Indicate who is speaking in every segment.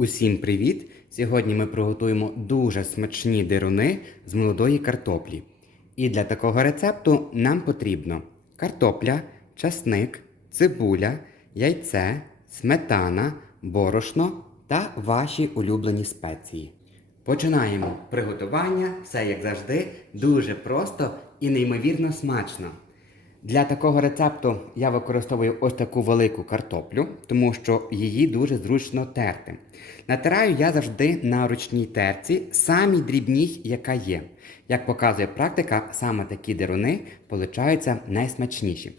Speaker 1: Усім привіт! Сьогодні ми приготуємо дуже смачні дируни з молодої картоплі. І для такого рецепту нам потрібно картопля, часник, цибуля, яйце, сметана, борошно та ваші улюблені спеції. Починаємо приготування, все як завжди, дуже просто і неймовірно смачно. Для такого рецепту я використовую ось таку велику картоплю, тому що її дуже зручно терти. Натираю я завжди на ручній терці, самі дрібній, яка є. Як показує практика, саме такі деруни получаються найсмачніші.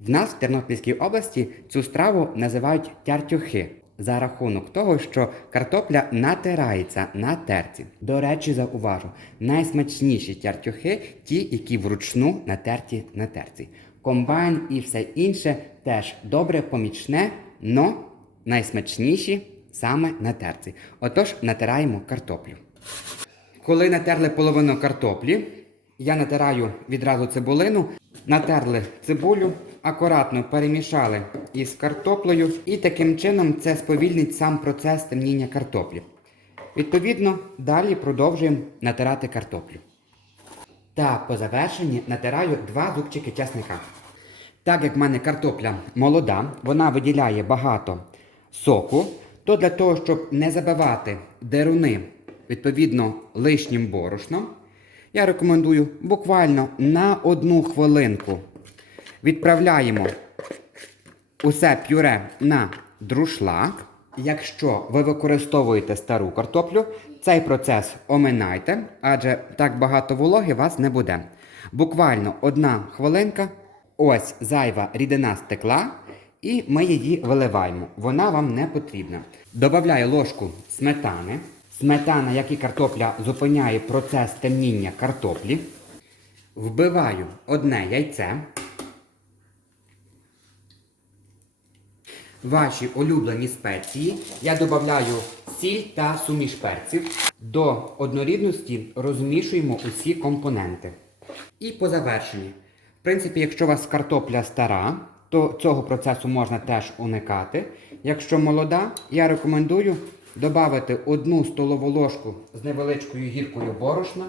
Speaker 1: В нас в Тернопільській області цю страву називають тяртюхи за рахунок того, що картопля натирається на терці. До речі, зауважу, найсмачніші тяртюхи ті, які вручну натерті на терці. Комбайн і все інше теж добре помічне, но найсмачніші саме на терці. Отож, натираємо картоплю. Коли натерли половину картоплі, я натираю відразу цибулину, натерли цибулю, акуратно перемішали із картоплею, і таким чином це сповільнить сам процес темніння картоплі. Відповідно, далі продовжуємо натирати картоплю. Та по завершенні натираю два зубчики часника. Так як в мене картопля молода, вона виділяє багато соку, то для того, щоб не забивати деруни відповідно лишнім борошном, я рекомендую буквально на одну хвилинку відправляємо усе пюре на друшлак. Якщо ви використовуєте стару картоплю, цей процес оминайте, адже так багато вологи у вас не буде. Буквально одна хвилинка, ось зайва рідина стекла, і ми її виливаємо. Вона вам не потрібна. Добавляю ложку сметани. Сметана, як і картопля, зупиняє процес темніння картоплі. Вбиваю одне яйце. Ваші улюблені спеції. Я додаю сіль та суміш перців. До однорідності розмішуємо усі компоненти. І по завершенні. В принципі, якщо у вас картопля стара, то цього процесу можна теж уникати. Якщо молода, я рекомендую додати одну столову ложку з невеличкою гіркою борошна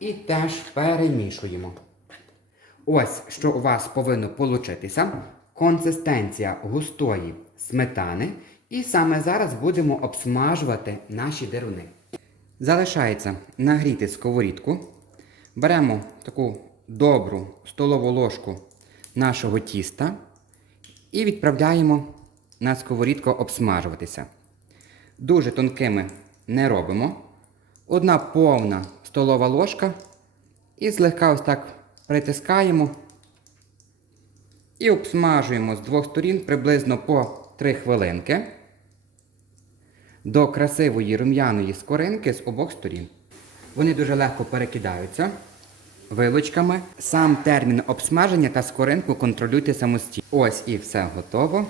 Speaker 1: і теж перемішуємо. Ось що у вас повинно получитися. Консистенція густої сметани. І саме зараз будемо обсмажувати наші деруни. Залишається нагріти сковорідку. Беремо таку добру столову ложку нашого тіста і відправляємо на сковорідку обсмажуватися. Дуже тонкими не робимо. Одна повна столова ложка. І злегка ось так притискаємо. І обсмажуємо з двох сторін приблизно по 3 хвилинки до красивої рум'яної скоринки з обох сторін. Вони дуже легко перекидаються вилочками. Сам термін обсмаження та скоринку контролюйте самостійно. Ось і все готово.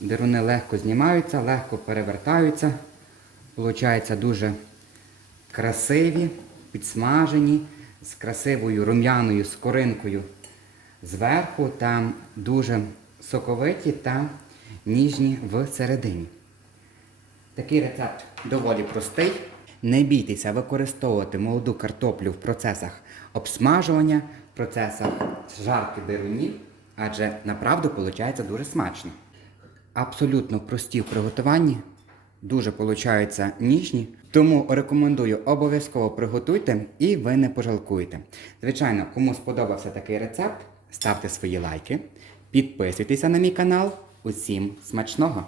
Speaker 1: Деруни легко знімаються, легко перевертаються. Получаються дуже красиві, підсмажені, з красивою рум'яною скоринкою зверху та дуже соковиті та ніжні всередині. Такий рецепт доволі простий. Не бійтеся використовувати молоду картоплю в процесах обсмажування, в процесах жарки дерунів, адже направду виходить дуже смачно. Абсолютно прості в приготуванні, дуже получаються ніжні. Тому рекомендую обов'язково приготуйте і ви не пожалкуєте. Звичайно, кому сподобався такий рецепт, ставте свої лайки, підписуйтеся на мій канал. Усім смачного!